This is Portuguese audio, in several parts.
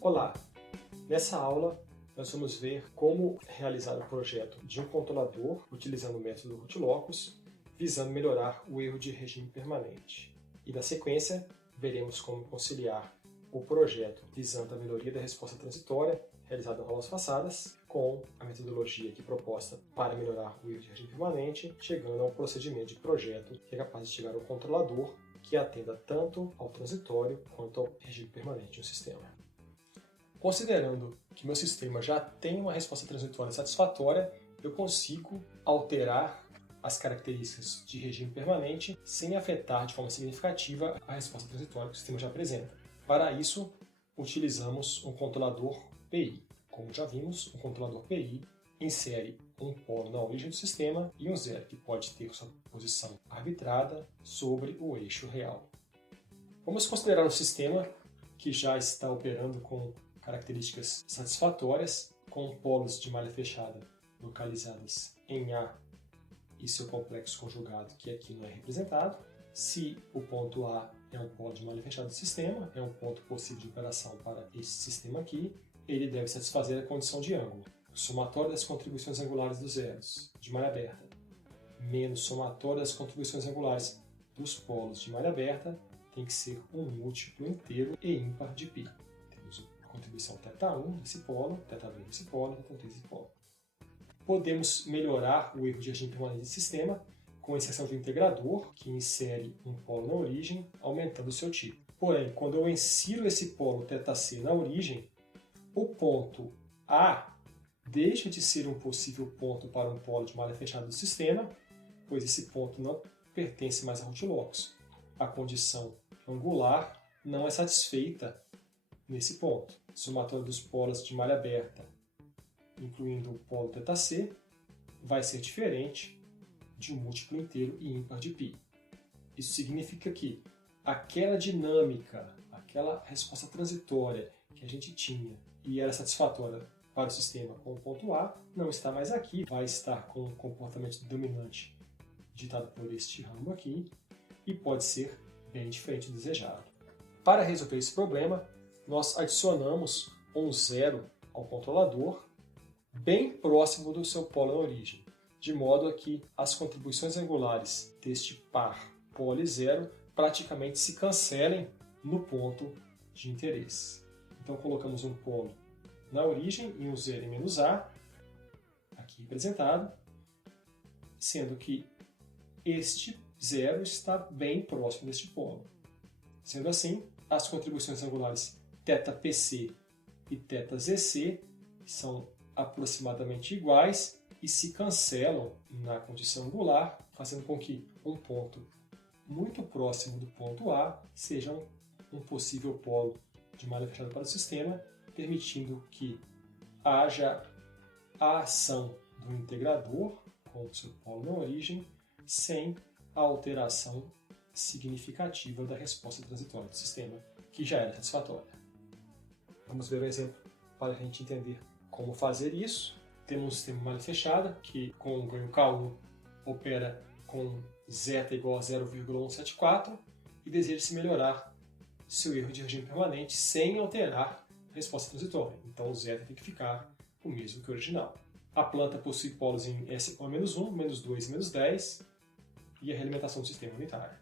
Olá! Nessa aula nós vamos ver como realizar o projeto de um controlador utilizando o método Rootlocus, visando melhorar o erro de regime permanente. E na sequência veremos como conciliar o projeto visando a melhoria da resposta transitória realizada em aulas passadas com a metodologia aqui proposta para melhorar o erro de regime permanente, chegando a um procedimento de projeto que é capaz de chegar ao controlador que atenda tanto ao transitório quanto ao regime permanente do sistema. Considerando que meu sistema já tem uma resposta transitória satisfatória, eu consigo alterar as características de regime permanente sem afetar de forma significativa a resposta transitória que o sistema já apresenta. Para isso, utilizamos um controlador PI. Como já vimos, um controlador PI insere um polo na origem do sistema e um zero, que pode ter sua posição arbitrada sobre o eixo real. Vamos considerar um sistema que já está operando com características satisfatórias, com polos de malha fechada localizados em A e seu complexo conjugado, que aqui não é representado. Se o ponto A é um polo de malha fechada do sistema, é um ponto possível de operação para esse sistema aqui, ele deve satisfazer a condição de ângulo. O somatório das contribuições angulares dos zeros de malha aberta menos somatório das contribuições angulares dos polos de malha aberta tem que ser um múltiplo inteiro e ímpar de π. Temos a contribuição θ1 desse polo, θ2 desse polo, θ3 desse polo. Podemos melhorar o erro de regime permanente do sistema com a inserção de um integrador que insere um polo na origem, aumentando o seu tipo. Porém, quando eu insiro esse polo θc na origem, o ponto A deixa de ser um possível ponto para um polo de malha fechada do sistema, pois esse ponto não pertence mais a Rootlocus. A condição angular não é satisfeita nesse ponto. O somatório dos polos de malha aberta, incluindo o polo θc, vai ser diferente de um múltiplo inteiro e ímpar de π. Isso significa que aquela dinâmica, aquela resposta transitória que a gente tinha e era satisfatória para o sistema com o ponto A, não está mais aqui, vai estar com o comportamento dominante ditado por este ramo aqui e pode ser bem diferente do desejado. Para resolver esse problema, nós adicionamos um zero ao controlador bem próximo do seu polo na origem, de modo a que as contribuições angulares deste par polo e zero praticamente se cancelem no ponto de interesse. Então colocamos um polo na origem e um zero em menos A, aqui representado, sendo que este zero está bem próximo deste polo. Sendo assim, as contribuições angulares θPC e θZC são aproximadamente iguais e se cancelam na condição angular, fazendo com que um ponto muito próximo do ponto A seja um possível polo de malha fechada para o sistema, permitindo que haja a ação do integrador com o seu polo na origem, sem a alteração significativa da resposta transitória do sistema, que já era satisfatória. Vamos ver um exemplo para a gente entender como fazer isso. Temos um sistema de malha fechada, que com o ganho K1 opera com zeta igual a 0,174 e deseja-se melhorar seu erro de regime permanente sem alterar a resposta transitória. Então o zeta tem que ficar o mesmo que o original. A planta possui polos em S1-1, -2 e -10 e a realimentação do sistema unitário.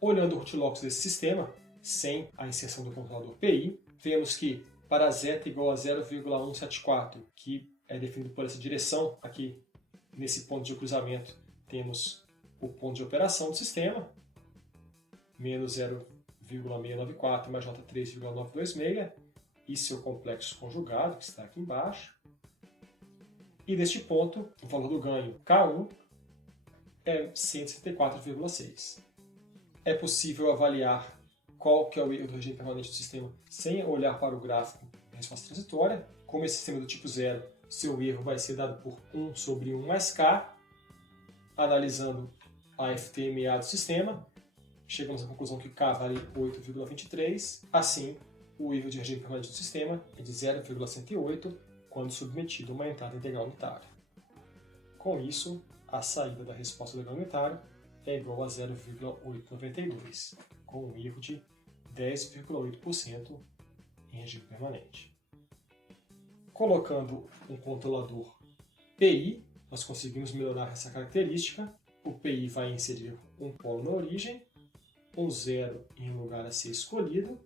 Olhando o Rootlocus desse sistema, sem a inserção do controlador PI, vemos que para zeta igual a 0,174, que é definido por essa direção aqui, nesse ponto de cruzamento, temos o ponto de operação do sistema, menos 0,694 mais J3,926, e seu complexo conjugado, que está aqui embaixo. E deste ponto, o valor do ganho K1 é 174,6. É possível avaliar qual que é o erro do regime permanente do sistema sem olhar para o gráfico da resposta transitória. Como esse sistema é do tipo 0, seu erro vai ser dado por 1 sobre 1 mais K. Analisando a FTMA do sistema, chegamos à conclusão que K vale 8,23. Assim, o erro de regime permanente do sistema é de 0,108 quando submetido a uma entrada integral unitária. Com isso, a saída da resposta do integral unitário é igual a 0,892, com um erro de 10,8% em regime permanente. Colocando um controlador PI, nós conseguimos melhorar essa característica. O PI vai inserir um polo na origem, um zero em um lugar a ser escolhido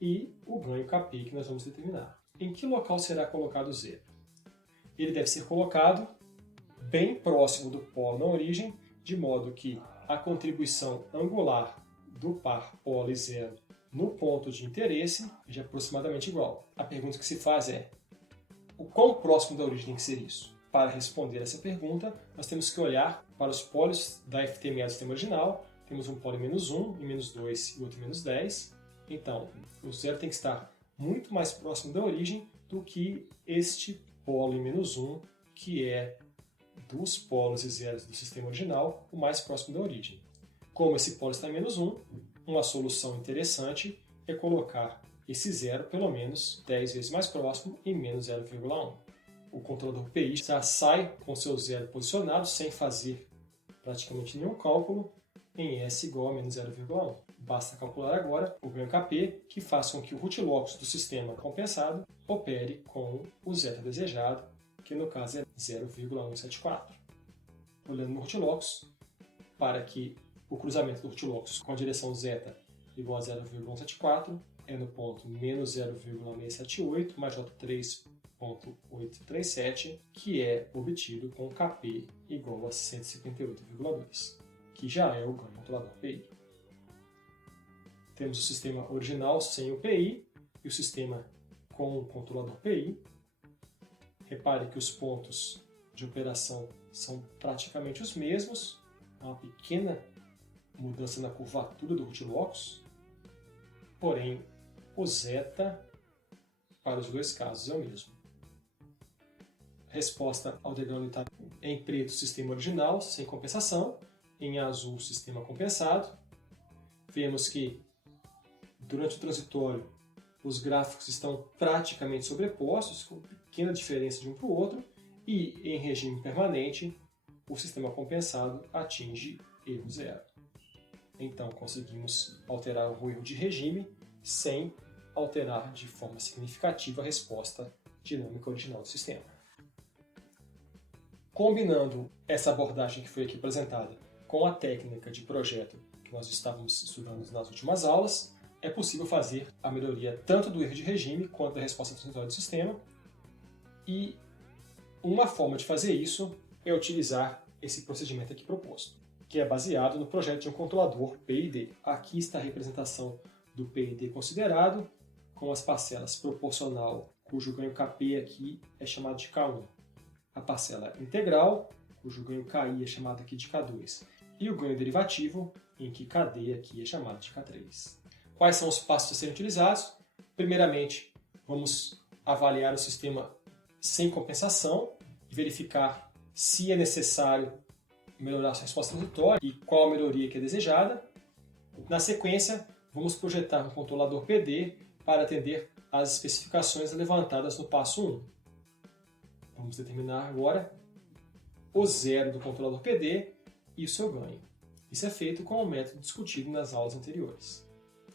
e o ganho KP que nós vamos determinar. Em que local será colocado o zero? Ele deve ser colocado bem próximo do polo na origem, de modo que a contribuição angular do par polo e zero no ponto de interesse é aproximadamente igual. A pergunta que se faz é: o quão próximo da origem tem que ser isso? Para responder essa pergunta, nós temos que olhar para os polos da FTME do sistema original. Temos um polo em -1, em -2 e outro em -10. Então, o zero tem que estar muito mais próximo da origem do que este polo em -1, que é dos polos e zeros do sistema original, o mais próximo da origem. Como esse polo está em -1, uma solução interessante é colocar esse zero pelo menos 10 vezes mais próximo em -0,1. O controlador PI já sai com seu zero posicionado sem fazer praticamente nenhum cálculo em S igual a -0,1. Basta calcular agora o ganho KP, que faça com que o root locus do sistema compensado opere com o zeta desejado, que no caso é 0,174. Olhando no root locus, para que o cruzamento do root locus com a direção zeta igual a 0,174 é no ponto -0,678 mais J3,837, que é obtido com KP igual a 158,2, que já é o ganho controlador PI. Temos o sistema original sem o PI e o sistema com o controlador PI. Repare que os pontos de operação são praticamente os mesmos, uma pequena mudança na curvatura do root locus, porém o zeta para os dois casos é o mesmo. Resposta ao degrau unitário: em preto, sistema original sem compensação, em azul, sistema compensado. Vemos que durante o transitório os gráficos estão praticamente sobrepostos, com pequena diferença de um para o outro, e em regime permanente o sistema compensado atinge erro zero. Então conseguimos alterar o erro de regime sem alterar de forma significativa a resposta dinâmica original do sistema. Combinando essa abordagem que foi aqui apresentada com a técnica de projeto que nós estávamos estudando nas últimas aulas, é possível fazer a melhoria tanto do erro de regime quanto da resposta transitória do sistema. E uma forma de fazer isso é utilizar esse procedimento aqui proposto, que é baseado no projeto de um controlador PID. Aqui está a representação do PID considerado, com as parcelas proporcional, cujo ganho KP aqui é chamado de K1, a parcela integral, cujo ganho KI é chamado aqui de K2, e o ganho derivativo, em que KD aqui é chamado de K3. Quais são os passos a serem utilizados? Primeiramente, vamos avaliar o sistema sem compensação e verificar se é necessário melhorar sua resposta transitória e qual a melhoria que é desejada. Na sequência, vamos projetar um controlador PD para atender às especificações levantadas no passo 1. Vamos determinar agora o zero do controlador PD e o seu ganho. Isso é feito com o método discutido nas aulas anteriores.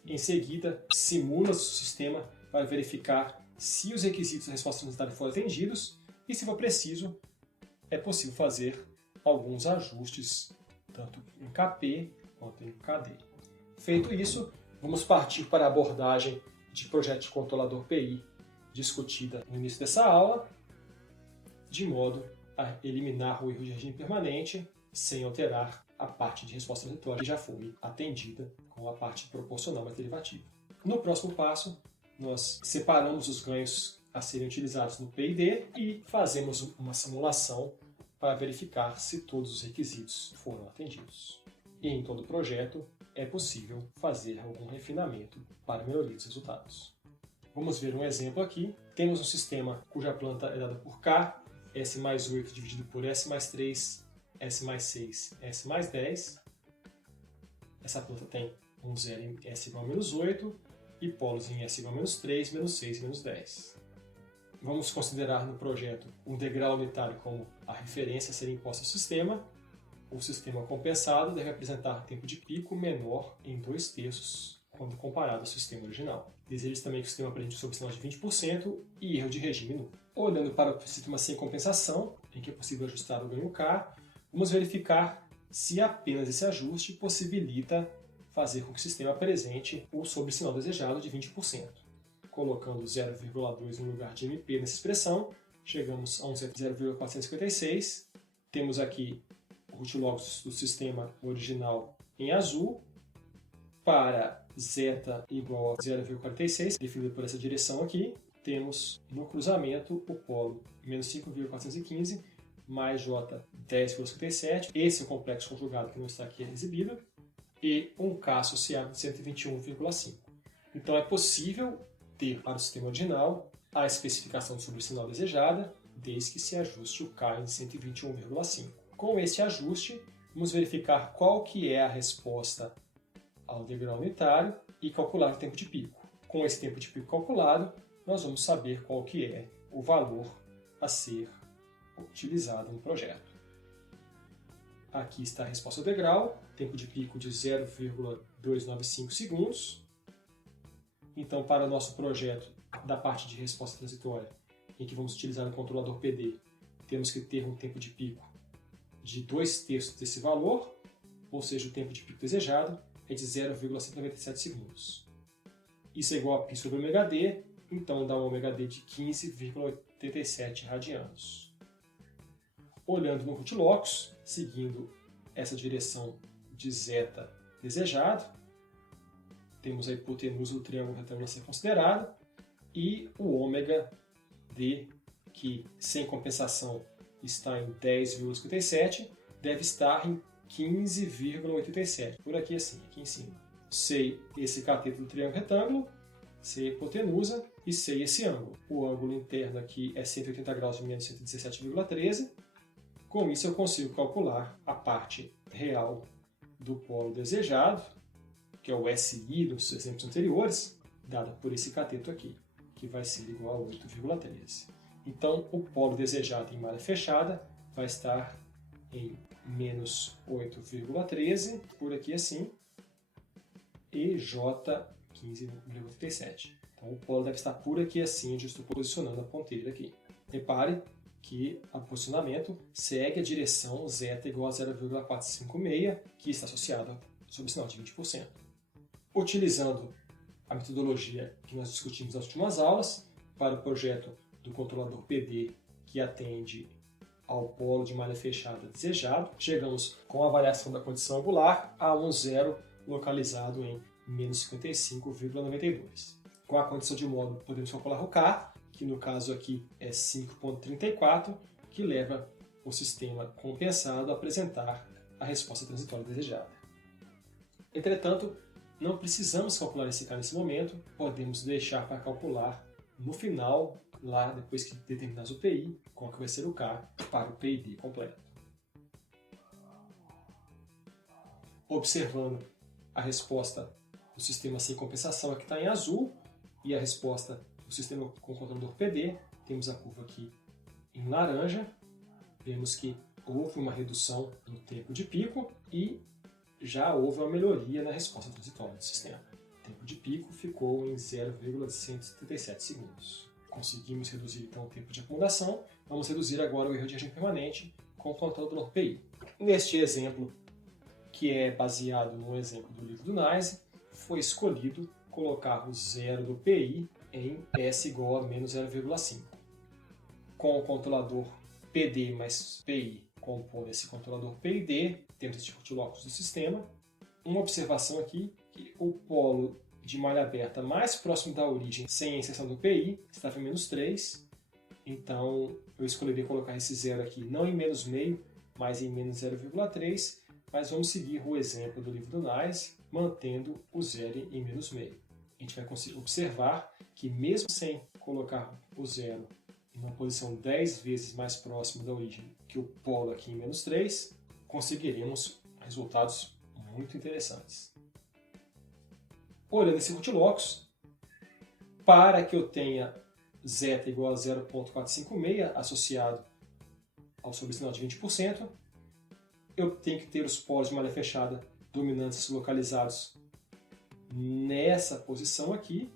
Em seguida, simula-se o sistema para verificar se os requisitos da resposta transitória foram atendidos e, se for preciso, é possível fazer alguns ajustes, tanto em KP quanto em KD. Feito isso, vamos partir para a abordagem de projeto de controlador PI discutida no início dessa aula, de modo a eliminar o erro de regime permanente sem alterar a parte de resposta transitória que já foi atendida com a parte proporcional mais derivativa. No próximo passo, nós separamos os ganhos a serem utilizados no PID e fazemos uma simulação para verificar se todos os requisitos foram atendidos. E em todo o projeto é possível fazer algum refinamento para melhoria dos resultados. Vamos ver um exemplo aqui. Temos um sistema cuja planta é dada por K, S mais 8 dividido por S mais 3, S mais 6, S mais 10. Essa planta tem um zero em S igual a -8 e polos em S igual a -3, -6 e -10. Vamos considerar no projeto um degrau unitário como a referência a ser imposta ao sistema. O sistema compensado deve apresentar tempo de pico menor em 2/3 quando comparado ao sistema original. Deseja também que o sistema apresente sobresinal de 20% e erro de regime nulo. Olhando para o sistema sem compensação, em que é possível ajustar o ganho K, vamos verificar se apenas esse ajuste possibilita fazer com que o sistema apresente o sobresinal desejado de 20%. Colocando 0,2 no lugar de MP nessa expressão, chegamos a um 0,456. Temos aqui o root logos do sistema original em azul. Para zeta igual a 0,46, definido por essa direção aqui, temos no cruzamento o polo menos 5,415 mais J 10,57. Esse é o complexo conjugado que não está aqui exibido. E um K associado de 121,5. Então é possível ter para o sistema original a especificação sobre o sinal desejada, desde que se ajuste o K em 121,5. Com esse ajuste, vamos verificar qual que é a resposta ao degrau unitário e calcular o tempo de pico. Com esse tempo de pico calculado, nós vamos saber qual que é o valor a ser utilizado no projeto. Aqui está a resposta ao degrau, tempo de pico de 0,295 segundos. Então, para o nosso projeto da parte de resposta transitória, em que vamos utilizar o controlador PD, temos que ter um tempo de pico de 2/3 desse valor, ou seja, o tempo de pico desejado é de 0,197 segundos. Isso é igual a π sobre ômega d, então dá um ômega d de 15,87 radianos. Olhando no root locus, seguindo essa direção de zeta desejado, temos a hipotenusa do triângulo retângulo a ser considerada e o ômega d, que sem compensação está em 10,57, deve estar em 15,87, por aqui assim, aqui em cima. Sei esse cateto do triângulo retângulo, sei a hipotenusa e sei esse ângulo. O ângulo interno aqui é 180 graus de menos 117,13. Com isso eu consigo calcular a parte real do polo desejado, que é o SI dos exemplos anteriores, dada por esse cateto aqui, que vai ser igual a 8,13. Então, o polo desejado em malha fechada vai estar em menos 8,13, por aqui assim, e J 15,87. Então, o polo deve estar por aqui assim, onde eu estou posicionando a ponteira aqui. Repare que o posicionamento segue a direção zeta igual a 0,456, que está associado ao sobresinal de 20%. Utilizando a metodologia que nós discutimos nas últimas aulas, para o projeto do controlador PD, que atende ao polo de malha fechada desejado, chegamos com a variação da condição angular a um zero localizado em menos 55,92. Com a condição de módulo, podemos calcular o K, que no caso aqui é 5,34, que leva o sistema compensado a apresentar a resposta transitória desejada. Entretanto, não precisamos calcular esse K nesse momento, podemos deixar para calcular no final, lá depois que determinarmos o PI, qual que vai ser o K para o PID completo. Observando a resposta do sistema sem compensação, aqui está em azul, e a resposta do sistema com controlador PD, temos a curva aqui em laranja, vemos que houve uma redução no tempo de pico e já houve uma melhoria na resposta transitória do sistema. O tempo de pico ficou em 0,177 segundos. Conseguimos reduzir então o tempo de acomodação, vamos reduzir agora o erro de regime permanente com o controlador PI. Neste exemplo, que é baseado no exemplo do livro do NICE, foi escolhido colocar o zero do PI em S igual a menos 0,5. Com o controlador PD mais PI compor esse controlador PID, temos este root locus do sistema. Uma observação aqui, que o polo de malha aberta mais próximo da origem, sem a inserção do PI, estava em menos 3. Então, eu escolheria colocar esse zero aqui não em menos meio, mas em menos 0,3. Mas vamos seguir o exemplo do livro do NICE, mantendo o zero em menos meio. A gente vai conseguir observar que mesmo sem colocar o zero em uma posição 10 vezes mais próxima da origem que o polo aqui em menos 3, conseguiremos resultados muito interessantes. Olhando esse root locus, para que eu tenha zeta igual a 0,456 associado ao sobresinal de 20%, eu tenho que ter os polos de malha fechada dominantes localizados nessa posição aqui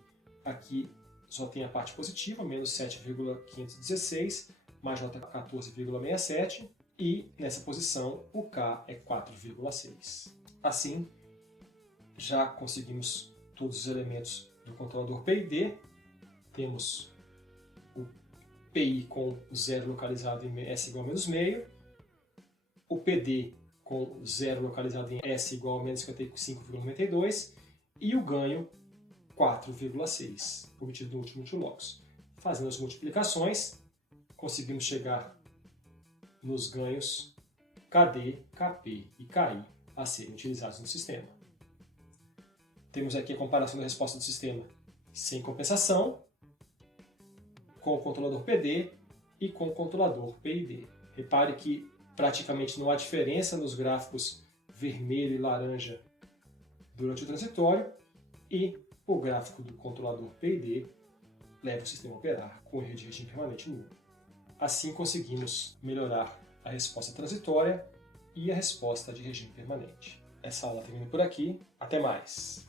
só tem a parte positiva, menos 7,516, mais J 14,67, e nessa posição o K é 4,6. Assim, já conseguimos todos os elementos do controlador P e D. Temos o PI com 0 localizado em S igual a menos meio, o PD com 0 localizado em S igual a menos 55,92 e o ganho 4,6, obtido no último multilocus. Fazendo as multiplicações, conseguimos chegar nos ganhos KD, KP e KI a serem utilizados no sistema. Temos aqui a comparação da resposta do sistema sem compensação, com o controlador PD e com o controlador PID. Repare que praticamente não há diferença nos gráficos vermelho e laranja durante o transitório, e o gráfico do controlador PID leva o sistema a operar com erro de regime permanente nulo. Assim conseguimos melhorar a resposta transitória e a resposta de regime permanente. Essa aula termina por aqui. Até mais!